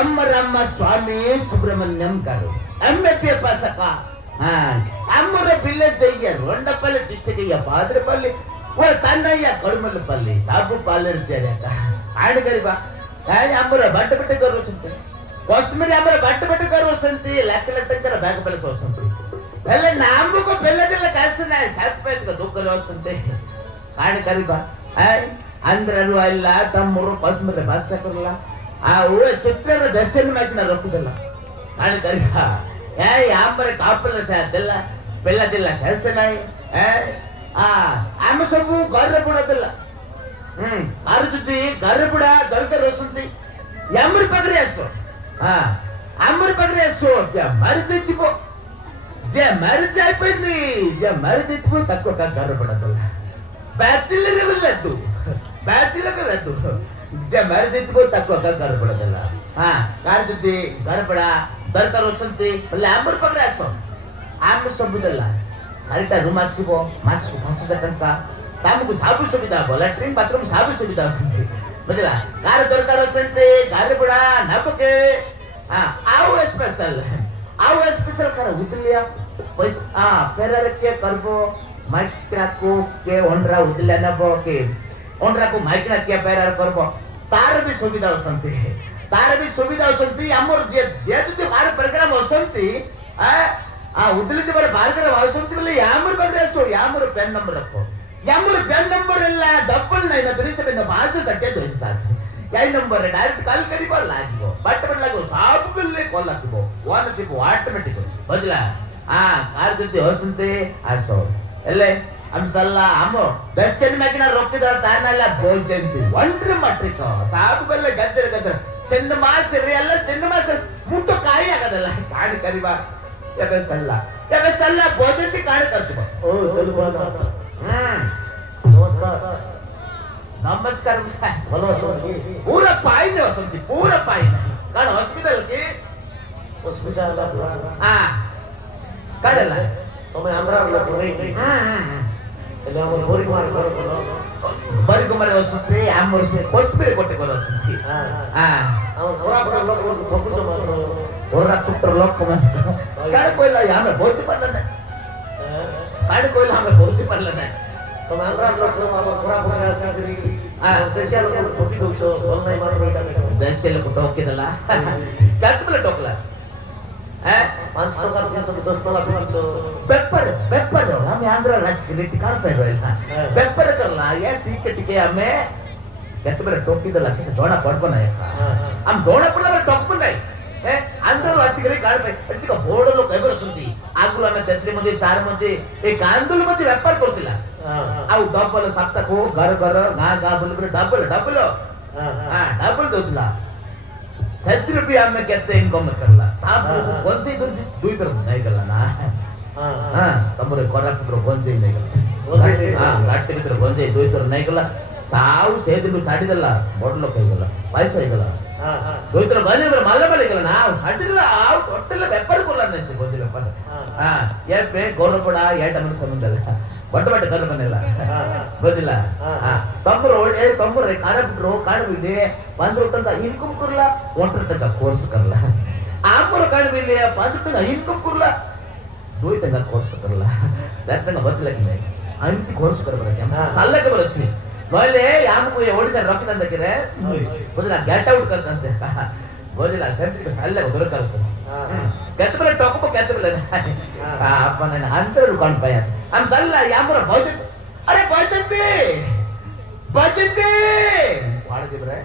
ఎమ్మరమ్మ స్వామి సుబ్రహ్మణ్యం గారు MFA పసక అమ్మర village అయ్య రొండపల్లి district అయ్య బాద్రపల్లి ఓ తన్నయ్య కడుమల్లపల్లి సాబు పాలేరుతాడట ఆయన గరిబా అమ్మర బట్ట బట్ట గారు వస్తుంది కొస్మిరి అమ్మర బట్ట బట్ట గారు వస్తుంది లెక్కలెట్టంకర బేకపల్లి వస్తుంది పెళ్ళ నామ్మకు పిల్ల జిల్ల కలిసినాయి సరిపోయేదిగా దుఃఖలు వస్తుంది ఆయన గరిబా అందరూ అల్ల తమ్మురు కొస్మిరి బస్సకర్లా ఆ ఊళ్ళో చెప్పిన దశని మాకిన రొక్కుదಲ್ಲ కానీ కరిగా యాంబರ ಕಾಪಲ್ಲ ಸಾದಲ್ಲ ಬೆಲ್ಲ ಜಿಲ್ಲ ಹೆಸನಾಯಿ ಆమె ସବୁ ଘରେ ବୁଡାଦେଲା ମାରୁଛନ୍ତି ଘରେ ବୁଡା ଦରକାର ଅଛନ୍ତି ଆମରି ପାଖରେ ଆସ ଆମରି ପାଖରେ ଆସ ଯେ ମାରି ଯାଇପାରିନି ଯେ ମାରି ଯାଇଥିବ ତାକୁ ଘରେ ବୁଡାଦେଲା ବ୍ୟାଚିଲର ବେଲୁ जे मारी देती ताको घर पड़देला कार जदी घर पड़ा दरकार होसंती बोले आमर पकरे आसो आम सब देला सारीटा रूम आसीबो मास को 5000 टंका तामको साबु सुविधा बो लैट्रिन बाथरूम साबु सुविधा होसंती बुझला कार दरकार होसंती घर पड़ा नपके आउ स्पेशल कर उतलिया पैसा फेरर के करबो माइक्रा को के ओंडरा उतलिया नबो के ओंडरा को माइक्रा के फेरर करबो तार भी सुविधा होसंती हमर जे जदी कार प्रोग्राम होसंती उदली बार बारकಡೆ होसंती बोले यामर बगरे सो यामर पेन नंबर रखो यामर पेन नंबर ಇಲ್ಲ ಡಬಲ್ 937 यही नंबर डायरेक्ट कॉल करिबो लागिबो बट लागो सब बिल्ले कॉल लागिबो वन चिप ऑटोमेटिक बुझला कार जदी होसंती आसो एले हमसल्ला हमो 10 जन मेकिना रोकिದ ತಾನಲ್ಲ ಭೋಜಂತಿ ಒಂಡ್ರ ಮಟ್ರಿಕ ಸಾಬು ಬೆಲ್ಲ ಗದ್ದರ ಸಿನಿಮಾ ಸೀರಿಯಲ್ ಮುಟ್ಟು ಕಾಯಿ ಆಗದಲ್ಲ ಕಾಣಿ ಕರಿಬಾ ಎಬೆ ಸಲ್ಲ ಭೋಜಂತಿ ಕಾಣಿ ಕರ್ತಿಬ ಓ ತಲುಬಾ नमस्कार भलो छो पूरा पाई ने होसंती पूरा पाई काण हॉस्पिटल काढला तुम्हें आंध्रा लोक नहीं એટલે અમે બોરીમાર કરો બોરીમાર વસતી આમર સે કોસ્મેરે કોટે કરો વસતી આમ ઓરાપડ લોક ફકુચો માત્ર ઓરાપડ લોક માત્ર કાડ કોઈલા આમે બોતી પડલે કાડ કોઈલા આમે બોતી પડલે ને તમે આંધ્રા લોક આમ ઓરાપડ આસરી દેશિયા લોક ફકી દઉચો બોલ નઈ માત્ર બેટા દેશિયા लोक टोकिदला कातमले टोकला पांच टका सब 10 टका पिचो पेपर हम आंध्र राज्य रेटी कान पे रहला पेपर करला या टिके हमें केतबरे टोकी दला से दोणा पडबो नाही हम दोणा पडला टोक पण नाही आंध्र राज्य रे कान पे टिके बोर्ड लो केबर सुंती आगुलो हमें तेतली मध्ये चार मध्ये एक गांदुल मध्ये व्यापार करतिला आउ डबल सप्ता को घर गा बोलबरे डबल दोतला 70 रुपया में कहते इनकम करला आप कौन से दुई तरफ नहीं करला ना तमरे कोरापुर कौन से नहीं करला घाट भीतर कौन से दुई तरफ नहीं करला साउ सेद में छाड़ी दला बोडलो कई गला पैसा गला दुई तरफ गने में माले माले गला ना छाड़ी दला आउ टोटल व्यापार करला ने से बोदिले पर ये पे गोरपड़ा ये टमन संबंध बट कर बनेला बोदिला तमरे कारापुर काड बिले 15 टका इनकम करला 1 टका कोर्स करला आमर काड बिले 5 टका इनकम करला 2 टका कोर्स करला दैट टका बचला कि नहीं अंति कोर्स कर बरछ हम साल के बरछनी बोले यामको ये ओडिसा रखि दंद करे बोला गेट आउट कर दंत बोला सेंट्री के साल के दर कर सो केतबले टोको केतबले अपन अंतर रुकान पायास हम सल्ला यामर भोजन अरे भोजनती वाड़ दे बरे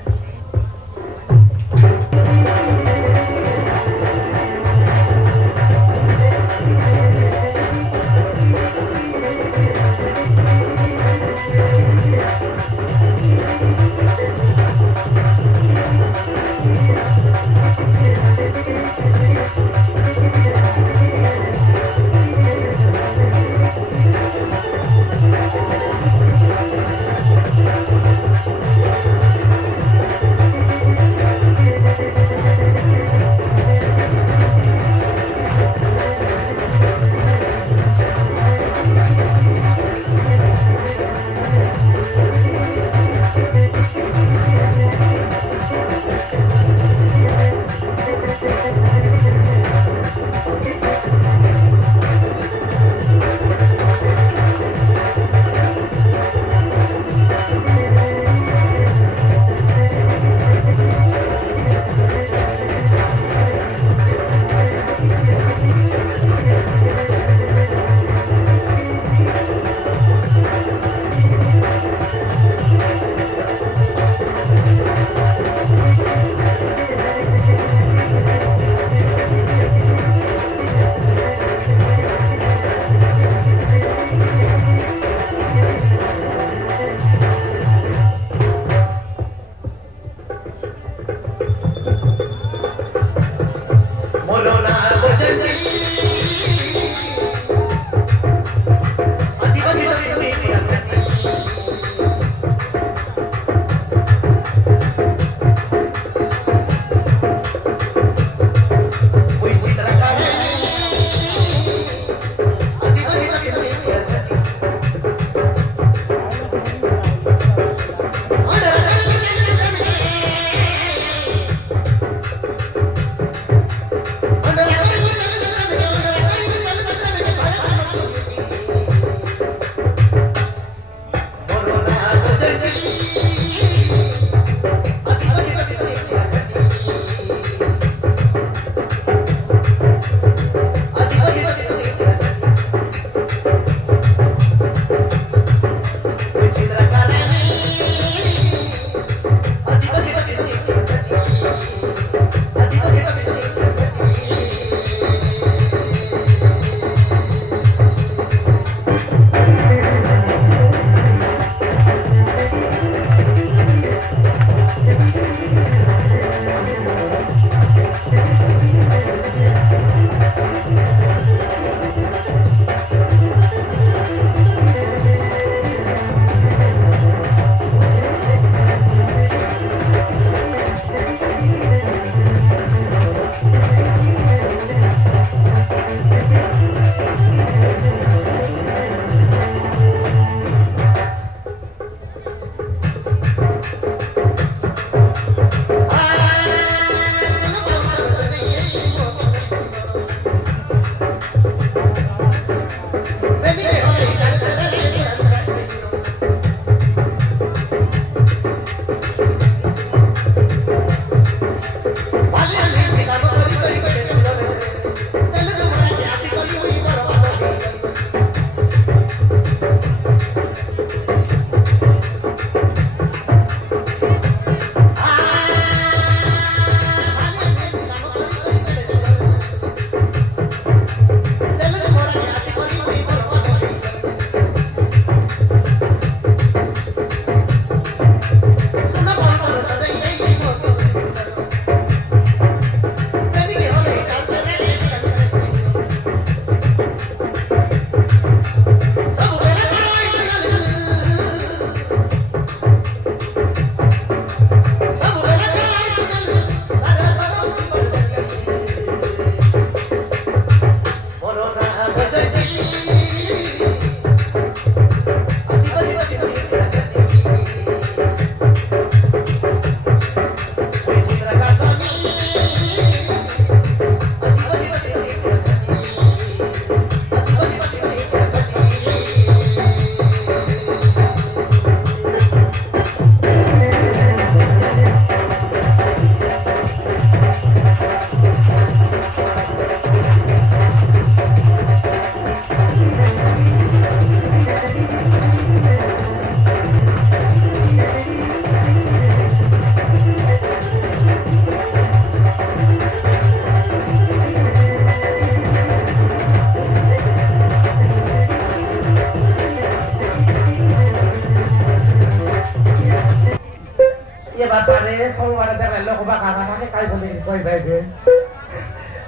सबैबाट देख्दा लोकबा काका काई बोले कोही भाइबे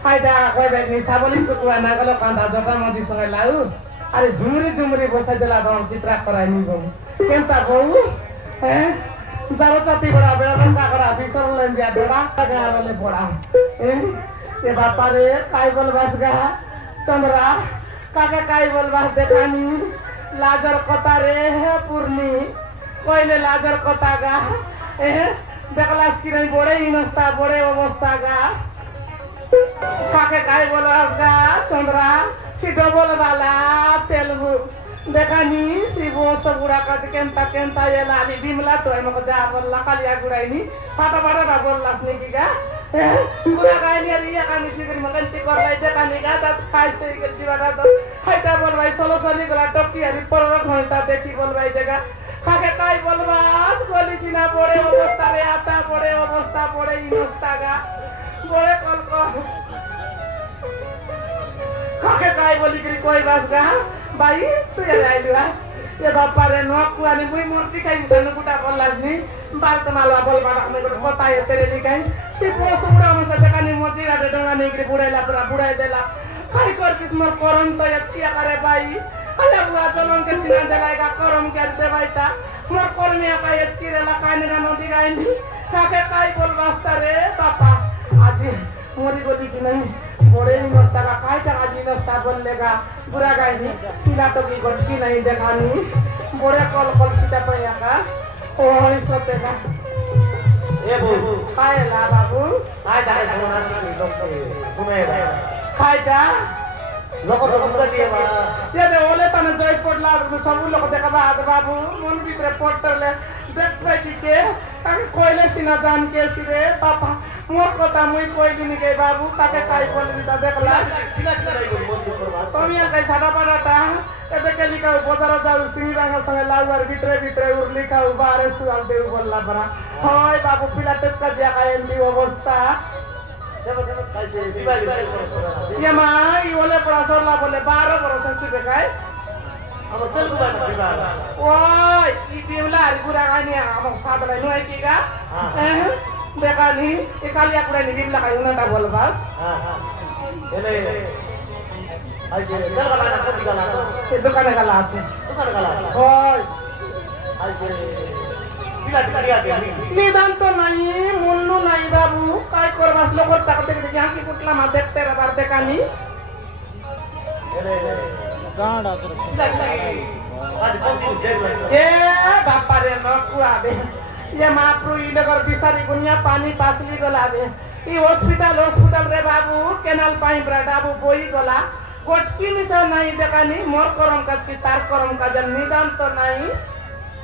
हाइदा कोही भाइ निसा बोली सुकुवा नागलो कान्दा जटा मजीसँग लाउ अरे झुमुरी झुमुरी बसाइ देला दम चित्रा कराइ नि गौ केन्ता गौ हे जारो चती बडा बेडा काकरा बिसर लन जा बेडा गाले बडा ए बापा रे काई बोल बस गा चंद्रा काका काई बोल बस देखानी लाजर कता रे पूर्णी कहिले लाजर कता गा ए देखलास कि नहीं बड़े हिनस्ता बड़े अवस्था गा काके काई बोल बस गा चंद्रा सी डबल वाला तेलुगु देखानी सी वो सब गुड़ा कट केंता केंता ये लाली बिमला तो हमको जा बोल कालिया गुड़ाई नी साटा बाटा बोल लासने की गा गुड़ा गाय नी रिया कानी सिगर मगन ती कर लाई देखानी गा ता खाइसे के जीवाटा तो हाइटा बोल भाई सोलो सोली गला टपकी हरी पर घंटा देखी बोल भाई जगह खाके काई बोल बास गोली सीना बड़े अवस्था रे आता बड़े अवस्था बड़े इनस्ता गा बड़े कल को खाके काई बोली कि कोई बास गा भाई तू ये राइलुआस ये बापा रे नोकु अनि मुई मूर्ति खाइ सन गुटा बोललास नि बाल त मालवा बोल बाटा हमें को पता है तेरे लिखाई सी पोस उड़ा में से तकानी मोजी रा डंगा नहीं कि बुड़ाइला तोरा बुड़ाइ देला खाइ कर किस मोर करम तो यतिया करे भाई अले बुआ चलन के सिना देलाएगा करम के दे भाई ता मोर करमिया का यति रे ला काने ना नदी गाइनी खाके काई बोल वास्ता रे बापा आज मोरी गोदी की नहीं बड़े नस्ता का काय टाका जी नस्ता बोलेगा बुरा गाइनी पिला तो की गटकी नहीं देखानी बड़े कल कल सीटा पया का ओय सतेगा ए बू काय ला बाबू काय दाई सोना सी सुने काय जा लोक तो मुंगा दिए बा ये दे ओले तने जय पडला सब लोग देखबा आज बाबू मन भीतर पडतरले देखबै की के कोइले सिना जान के सिरे पापा मोर कथा मुई कोइ दिन के बाबू काके काई बोलबी त देखला पिला पिला नहीं बोल मोर पर बात समिया काई साडा पाडाटा एते के लिखा बजार जाऊ सिंगरांगा संगे लाउर भितरे भितरे उर लिखा बारे सुआल देउ बोलला परा होय बाबू पिला टपका जा आएंदी अवस्था जब कैसे विवाह ये मां ई ओले पड़ा सरला बोले 12 वर्ष से देखाय अब तेलुगु बात विवाह ओय ई बिमला हरि गुरा गानी हम साथ भाई नुई कीगा देखानी ई कालिया कुडा नि बिमला काई उनाटा बोल बस हां एले ऐसे दलगला ना कोती गला तो ये दुकान गला আছে दुकान गला ओय ऐसे पिला टिकड़िया दे निदान तो नहीं मुन्नू नहीं बाबू काय करबास लोकर टाका देखि देखि आंकी पुटला मा देखते रे बार देखानी एले गांड आकर आज कौन दिन से बस ए बापा रे नकु आबे ये माप्रू ई नगर बिसारी गुनिया पानी पासली गलाबे ई हॉस्पिटल रे बाबू केनाल पाई ब्राडाबू बोई गला कोटकी मिसा नहीं देखानी मोर करम काज की तार करम काज निदान तो नहीं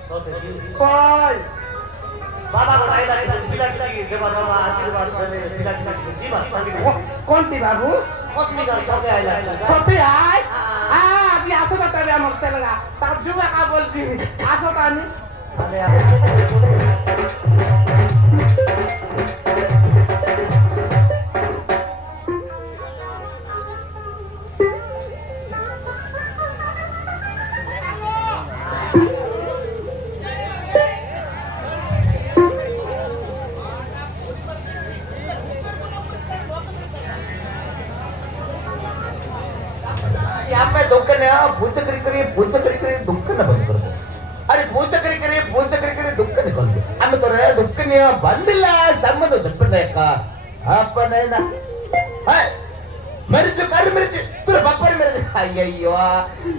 सोते की कोई बाबा को आइला पिला की देवा बाबा आशीर्वाद देले पिला की जीवा संगी कौन ती बाबू मौसमी घर चौके आइला सती आय जी आसो त तबे हमर चलगा त जुवा का बोलबी आसो तानी अरे भूचकरी दुःख न बंद करतो अरे भूचकरी दुःख निकलतो आम्ही तो रे दुःख निया बंदिला संबंध तपने का आपण है ना हाय मरच कर मरच तुरे बाप पर मरच अय्यो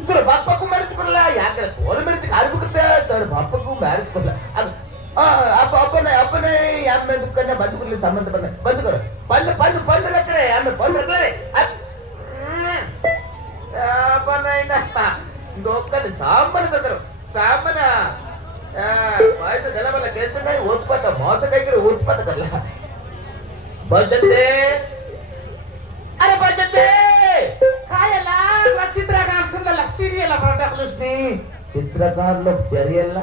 तुरे बाप को मरच करला याकर और मरच कार बुकते तर बाप को मरच करला आप अपने याम में दुःख ने बंद करले संबंध बंद करो बंद रख रे हमें बंद रख ले अपन है ना दोकन सामने तो करो सामना पैसे दिला वाला कैसे नहीं उत्पत्त मौत कहीं करे उत्पत्त कर ला बजते अरे बजते कायला चित्रकार सुंदर चिरियला बडकलुसनी चित्रकार लोग चरियला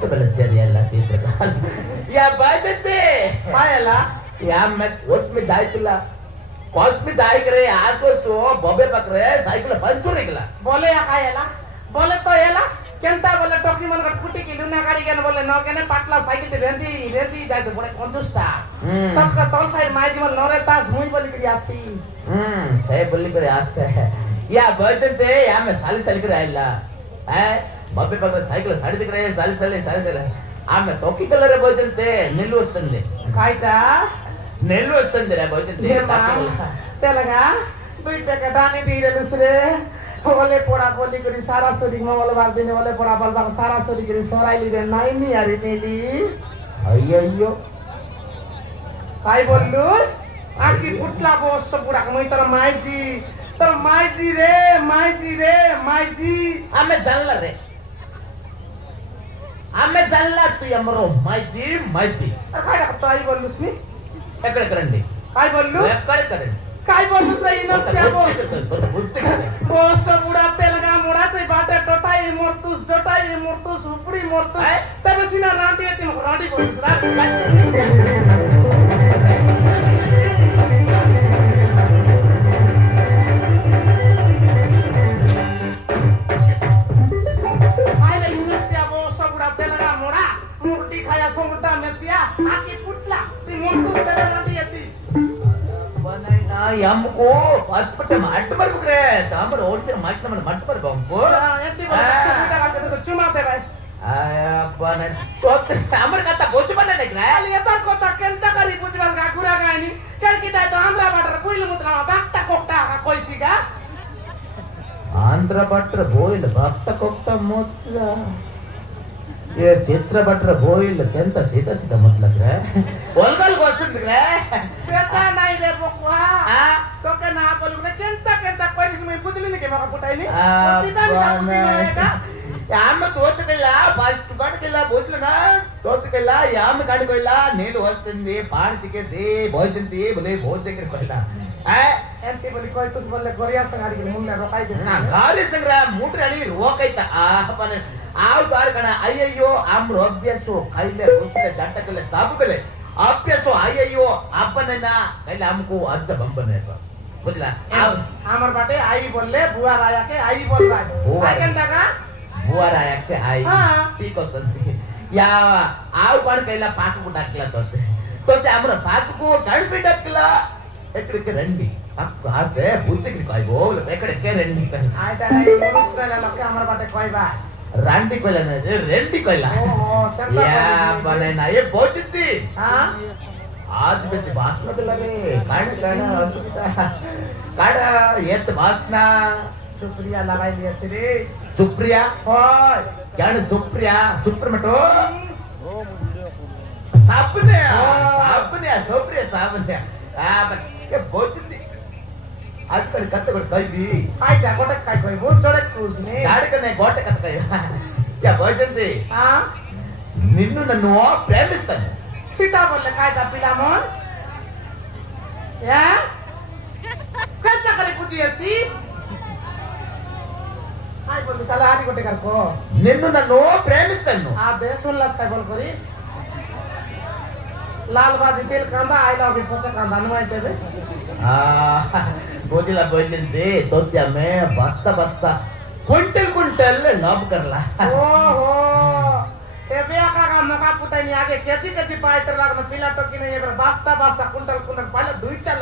तो बला चरियला चित्रकार या बजते कायला या मैं उसमें जाए पिला कॉस में जाए करे आसो सो बबे पकड़े साइकिल पंचर निकला बोले या कायला बोले तो येला केनता बोले टोकी मन का कुटी की लुना गाड़ी केन बोले न केने पाटला साइकिल रेंदी जाय तो बड़े कंजूसटा सब का तौल साइड माई जीवन नरे तास मुई बोली करी आछी सही बोली करे आसे या बजते या में साली साली करे आइला है बब्बे बब्बे साइकिल साड़ी दिख रहे साली आमे टोकी कलर बजते नेल्लू वस्तंदे कायटा नेल्लू वस्तंदे रे बजते तेलगा दुई पैकेट आनी धीरे दूसरे बोले पोड़ा बोली करी सारा सोरी मंगल बार दिन बोले पोड़ा बलबा सारा सोरी करी सोराइली रे नाई नी अरे नेली अय्यो काय बोललुस आकी फुटला बोस पुरा कमई तर माईजी रे आमे जानला तू हमरो माईजी अरे काय डकतो आई बोललुस मी एकडे करंडी काय बोललुस एकडे करंडी काय बोललुस रे इनस्त्या बोस बुद्धी करे बोस बुडा तेलगा मुडा ते बाटे टोटाई मोरतुस उपडी मोरतुस तबे सिना रांडी येती मग रांडी बोललुस रा सोमटा मेचिया आकी फुटला ती मोठू तेरा रांडी येती बनाइना हमको पाचपटे माट पर बुकरे हमर ओडसे माट नमन मट पर बंको येती बोल छोटा काल के चुमाते भाई आया बना तो हमर कथा बोच बने नहीं ना खाली येता कोता केंता करी पुछबास का गुरा गायनी केल की दाय तो आंध्रा बाटर पुइल मुतला बाक्ता कोक्टा का कोइसीगा आंध्र बटर बोइल बाक्ता कोक्टा मोतला ये चित्र बटर बोइल केंता सीधा मतलब रे बोलगल गोसन रे सेता नाही रे बकवा तो के ना बोलू ने केंता कोइस में बुझली नहीं के मका पुटाइनी याम तोत केला फस्ट काट केला बोलला ना तोत केला याम काट कोइला नील वस्तंदी पाण तिके दे भोजंती बोले भोज देकर कोइला एंटी बोली कोई तुस बोले गोरिया संगाड़ी के मुंडे रोकाई दे ना गारी संग्रा मुटरानी रोकायता अपन आव बार कना अय्यो आम रोब्यसो खाइले घुसले जाटकले सब बेले अभ्यसो अय्यो आपनना कइले हमको अज्ज बंबने बुझला हमर बाटे आई बोलले बुआ राया के आई बोल रहा है केन दागा बुआ राया के आई ठीक संती या आव बार कइला पाक को डाकला तो ते हमर पाक को गण पे डाकला एकड़े रंडी अब आसे बुच्चे की कोई बोल एकड़े के रंडी आटा है मोरुस वाला लके हमर बाटे कोई बा रांडी कोइला नहीं रेंडी कोइला या बने ना ये बोचती हां आज बेसी वासना तो लगे काढ़ असुविधा काढ़ ये तो वासना चुपरिया लगाई लिया रे चुपरिया होय क्या न चुपर मटो सापने ये बोचती आजकल कत्ते कोई कई आइटा गोटे काय कोई मोस जोड़े कुसने गाड़ी कने गोटे कत्ते कई क्या बोचती हां निन्नु नन्नु प्रेमिस्तानु सीता बोले कायटा पिला मन या कत्ता करे पूछी ऐसी हाय बोल साला हारी गोटे कर को निन्नु नन्नु प्रेमिस्तानु आ बे सुनलास काय बोल करी लाल बाजी तेल कांदा आई लव यू पचा कांदा नवाई देबे बोझला बोझते तो त्या मैं बस्ता कुंटल नब करला ओहो ए बेया का मका पुटाई आगे केची पाय तर लागन पिला तो कि नहीं एबर बस्ता कुंटल पहले दुईटा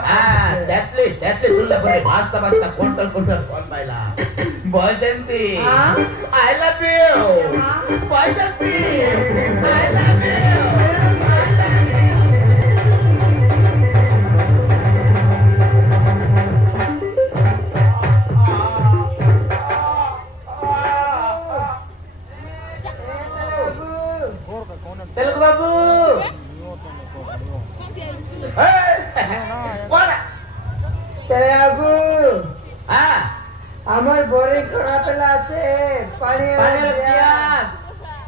त्यातले तुला बरे बस्ता कुंटल कोण पाहिला बोझंती आई लव यू बोझंती आई लव यू तेलुगु बाबू कौन तेरे बाबू আমার বোরিং করা পেলা আছে পানি পিয়াস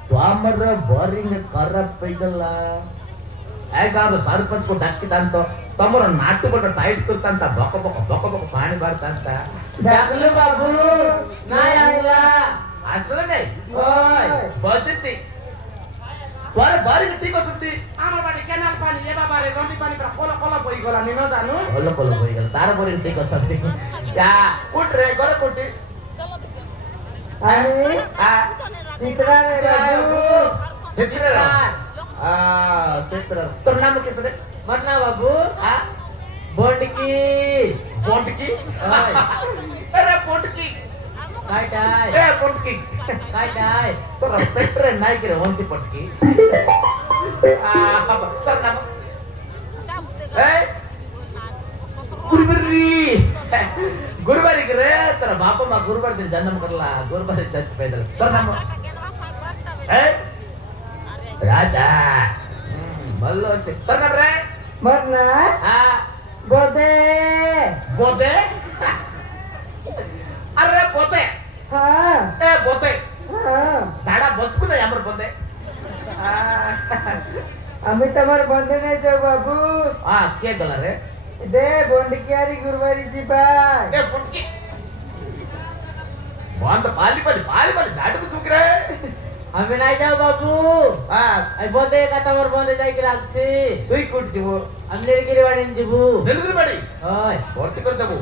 তো আমার বোরিং করা পেগলা ऐगार सरपंच को डाकिदांत तमर नाटु बट टाइट करतांत बक पानी बारतांत डाकलु बाबू नाही असला नाही ओय बजती तोर बारी ठीक असती आमा बाडी केनाल पानी एबा बारे गंदी पानी पर कोला पई गला नि न जानु कोला पई गला तार बोरी ठीक असती या उठ रे गोरे कोटी अरे ଚିତ୍ରା ରେ ବାବୁ ସେଥିରେ ସେଥିରେ ତୋର ନାମ କିସ ରେ मरना बाबू आ बोंडकी पोटकी ओय अरे पोटकी काय काय ए पोटकी काय काय तोर पेट्रे नाय की रे वंती पोटकी तोर नाम ए गुरुबारी की रे तेरा बाप मा गुरुबार दिन जन्म करला गुरुबारी चर्च पैदल तोर नाम ए राजा मल्लो से तोर नाम रे मरना आ बोदे बोते अरे बोते हा ए बोते हा झाडा बसबू नाही आमर बोते आम्ही तमर बंदे नाही जाऊ बाबू के गला रे दे बोंडकियारी गुरुवारीची बाय ए पुटकी बंद पाली पाली पाली पाली झाड बसू की रे हमें नहीं जाओ बाबू आई बोते का तमर बोंदे जाई की राक्षी तुई कुट जीवो हम निरगिरी वाणी जीबू निलगिरी बाड़ी ओय भर्ती कर देबो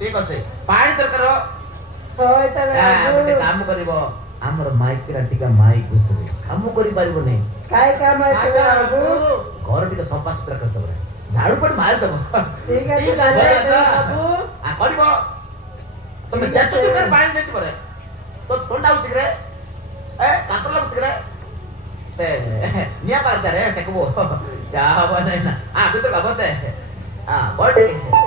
ठीक আছে पानी दरकार होय तर ଗୋଟେ କାମ କରିବ ଆମର ମାଇକିରା ଟିକେ ମାଇ ଘୁଷରେ କାମ କରି ପାରିବ ନାହିଁ काय काम आहे तुला बाबू ଘର ଟିକେ ସଫା ସୁତରା କରିଦେବ ଝାଡୁ ପଟେ ମାରିଦେବ ठीक आहे ठीक आहे बाबू କରିବ ତମେ ଯେତେ ଦରକାର ପାଣି ଦେଇଛି ପରେ ତ ଥଣ୍ଡା ହଉଛି କିରେ ଏ କାକର ଲାଗୁଛି କିରେ ସେ ନିଆଁ ପାଚାରେ ସେକବୁ ଯାହା ହବ ନାହିଁ ନା ଭିତରେ ଭାବତେ ବଡ଼ ଟିକେ